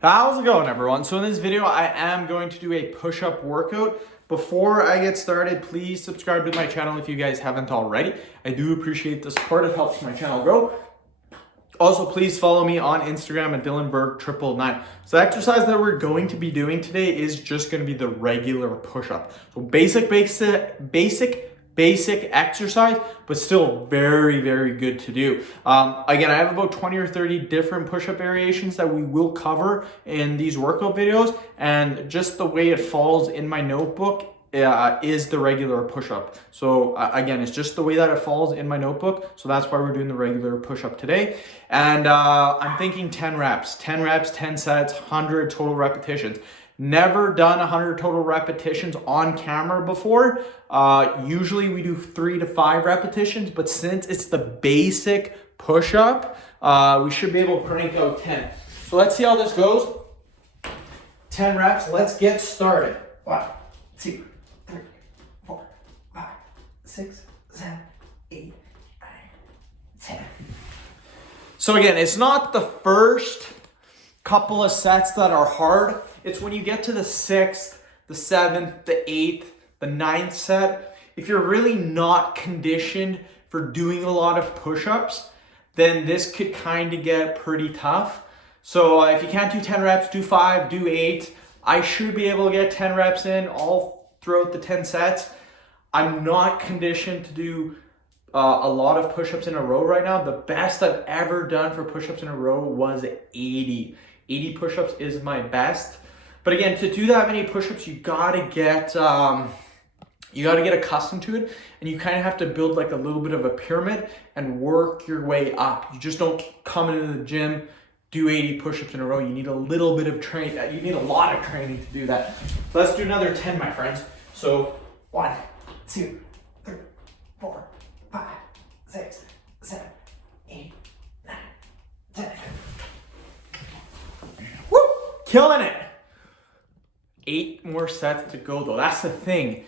How's it going, everyone? So in this video, I am going to do a push-up workout. Before I get started, please subscribe to my channel if you guys haven't already. I do appreciate the support. It helps my channel grow. Also, please follow me on Instagram at DylanBerg999. So the exercise that we're going to be doing today is just going to be the regular push-up. So basic exercise, but still very, very good to do. Again, I have about 20 or 30 different push-up variations that we will cover in these workout videos, and just the way it falls in my notebook is the regular push-up. So again, it's just the way that it falls in my notebook. So that's why we're doing the regular push-up today. And I'm thinking 10 reps, 10 sets, 100 total repetitions. Never done 100 total repetitions on camera before. Usually we do 3 to 5 repetitions, but since it's the basic push-up, we should be able to crank out 10. So let's see how this goes. 10 reps, let's get started. 1, 2, 3, 4, 5, 6, 7, 8, 9, 10. So again, it's not the first couple of sets that are hard. It's when you get to the 6th, the 7th, the 8th, the 9th set. If you're really not conditioned for doing a lot of push-ups, then this could kind of get pretty tough. So if you can't do 10 reps, do 5, do 8. I should be able to get 10 reps in all throughout the 10 sets. I'm not conditioned to do a lot of push-ups in a row right now. The best I've ever done for push-ups in a row was 80. 80 push-ups is my best. But again, to do that many push-ups, you gotta get accustomed to it, and you kind of have to build like a little bit of a pyramid and work your way up. You just don't come into the gym, do 80 push-ups in a row. You need a little bit of training. You need a lot of training to do that. So let's do another 10, my friends. So 1, 2, 3, 4, 5, 6, 7, 8, 9, 10. Woo! Killing it. 8 more sets to go though. That's the thing.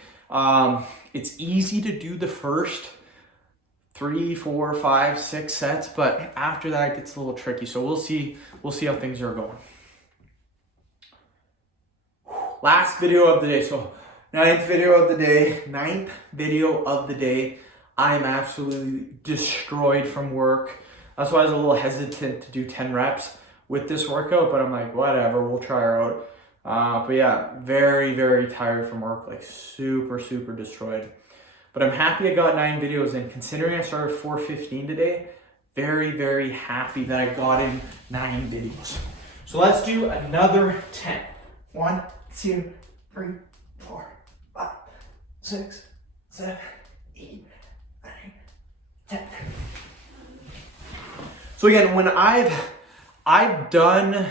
It's easy to do the first 3, 4, 5, 6 sets, but after that it gets a little tricky. So we'll see how things are going. Last video of the day. So ninth video of the day. I am absolutely destroyed from work. That's why I was a little hesitant to do 10 reps with this workout, but I'm like, whatever, we'll try her out. But yeah, very, very tired from work, like super destroyed. But I'm happy I got 9 videos in. Considering I started 4:15 today, very, very happy that I got in 9 videos. So let's do another 10. 1, 2, 3, 4, 5, 6, 7, 8, 9, 10. So again, when I've done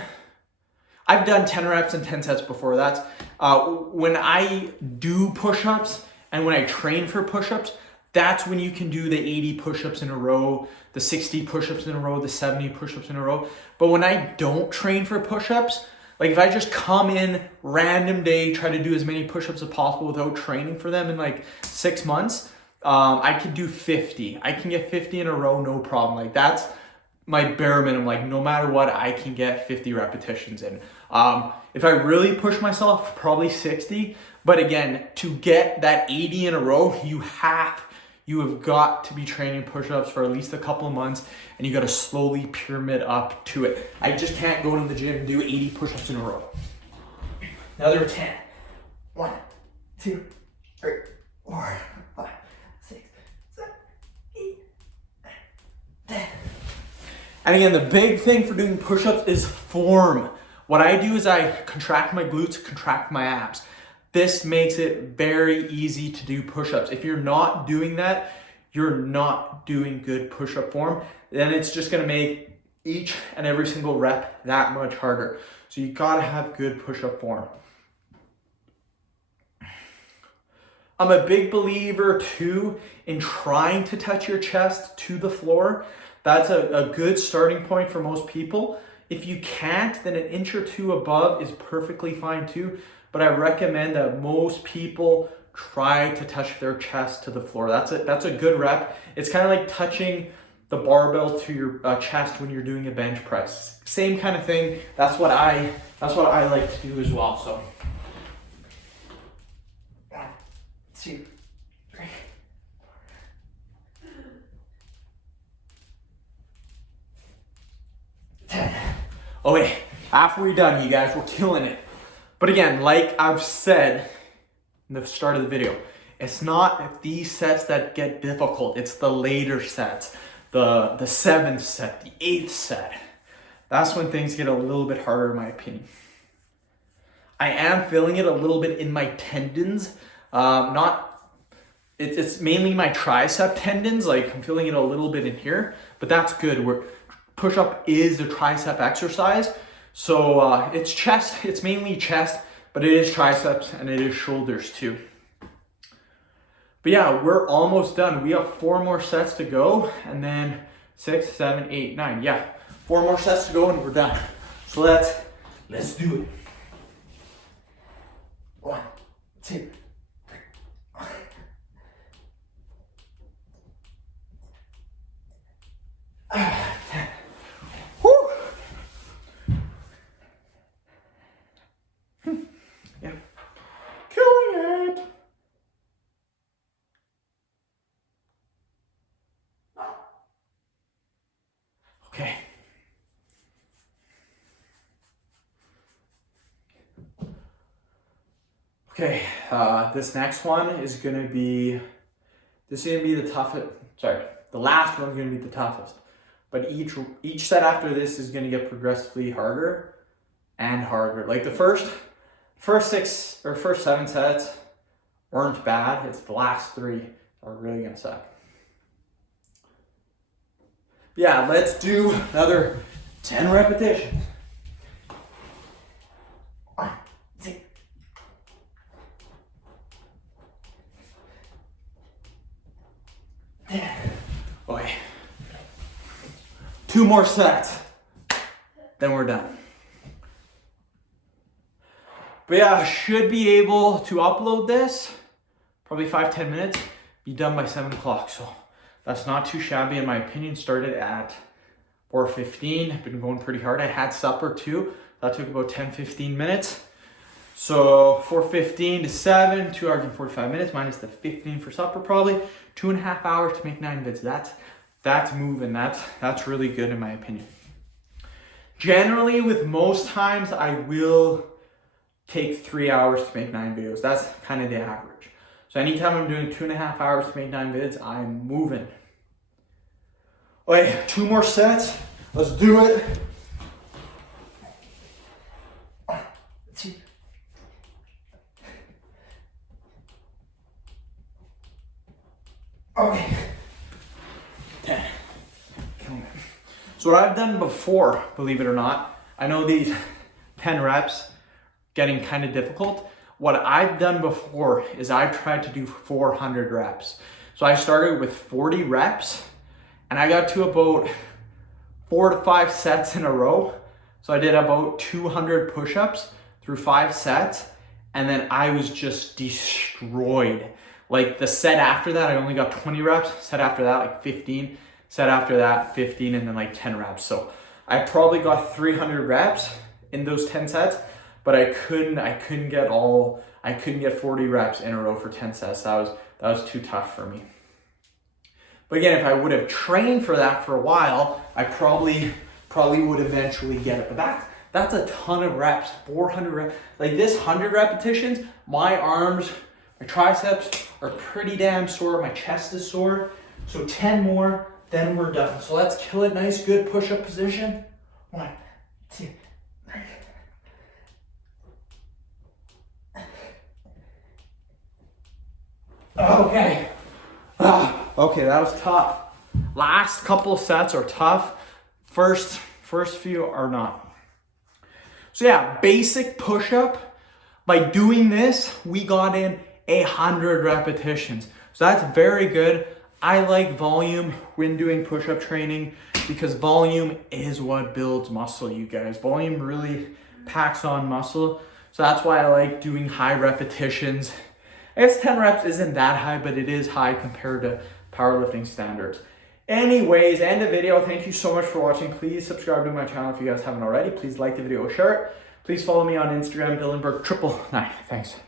10 reps and 10 sets before. That's when I do push-ups and when I train for push-ups, that's when you can do the 80 push-ups in a row, the 60 push-ups in a row, the 70 push-ups in a row. But when I don't train for push-ups, like if I just come in random day, try to do as many push-ups as possible without training for them in like 6 months, I could do 50. I can get 50 in a row, no problem. Like that's my bare minimum. Like no matter what, I can get 50 repetitions in. If I really push myself, probably 60. But again, to get that 80 in a row, you have got to be training push-ups for at least a couple of months, and you got to slowly pyramid up to it. I just can't go to the gym and do 80 push-ups in a row. Another 10. 1, 2, 3, 4, 5, 6, 7, 8, 9, 10. And again, the big thing for doing push-ups is form. What I do is I contract my glutes, contract my abs. This makes it very easy to do push-ups. If you're not doing that, you're not doing good push-up form. Then it's just gonna make each and every single rep that much harder. So you gotta have good push-up form. I'm a big believer too in trying to touch your chest to the floor. That's a good starting point for most people. If you can't, then 1 inch or 2 above is perfectly fine too. But I recommend that most people try to touch their chest to the floor. That's a good rep. It's kind of like touching the barbell to your chest when you're doing a bench press. Same kind of thing. That's what I like to do as well. So 1, 2, 3. Okay, halfway done, you guys. We're killing it. But again, like I've said in the start of the video, it's not these sets that get difficult. It's the later sets, the 7th set, the 8th set. That's when things get a little bit harder, in my opinion. I am feeling it a little bit in my tendons. It's mainly my tricep tendons. Like I'm feeling it a little bit in here, but that's good. Push-up is the tricep exercise. So it's chest, it's mainly chest, but it is triceps and it is shoulders too. But yeah, we're almost done. We have 4 more sets to go, and then 6, 7, 8, 9. Yeah, 4 more sets to go and we're done. So let's do it. 1, 2, 3. Whew. Yeah, killing it. Okay. Okay, this next one is gonna be the toughest. Sorry, the last one's gonna be the toughest. But each set after this is gonna get progressively harder and harder. Like the first 6 or first 7 sets weren't bad. It's the last 3 that are really gonna suck. Yeah, let's do another 10 repetitions. 1, 2. Okay. 2 more sets, then we're done. But yeah, I should be able to upload this, probably 5-10 minutes, be done by 7 o'clock. So that's not too shabby in my opinion. Started at 4:15, been going pretty hard. I had supper too. That took about 10-15 minutes. So 4:15 to 7, 2 hours and 45 minutes, minus the 15 for supper probably. 2.5 hours to make 9 vids. That's moving. That's really good in my opinion. Generally, with most times, I will take 3 hours to make 9 videos. That's kind of the average. So anytime I'm doing 2.5 hours to make 9 vids, I'm moving. Okay, 2 more sets. Let's do it. 1, 2. Okay. 10. So what I've done before, believe it or not, I know these 10 reps getting kind of difficult. What I've done before is I've tried to do 400 reps. So I started with 40 reps and I got to about 4 to 5 sets in a row. So I did about 200 push-ups through 5 sets and then I was just destroyed. Like the set after that, I only got 20 reps. Set after that, like 15. Set after that, 15, and then like 10 reps. So I probably got 300 reps in those 10 sets, but I couldn't get 40 reps in a row for 10 sets. That was too tough for me. But again, if I would have trained for that for a while, I probably would eventually get it. But that's a ton of reps, 400 reps. Like this 100 repetitions, my arms, my triceps are pretty damn sore. My chest is sore. So 10 more, then we're done. So let's kill it. Nice, good push-up position. 1, 2, 3. Okay. Okay, that was tough. Last couple of sets are tough. First few are not. So yeah, basic push-up. By doing this, we got in 100 repetitions. So that's very good. I like volume when doing push-up training because volume is what builds muscle, you guys. Volume really packs on muscle. So that's why I like doing high repetitions. I guess 10 reps isn't that high, but it is high compared to powerlifting standards. Anyways, end the video. Thank you so much for watching. Please subscribe to my channel if you guys haven't already. Please like the video, share it. Please follow me on Instagram, Dylanberg999. Thanks.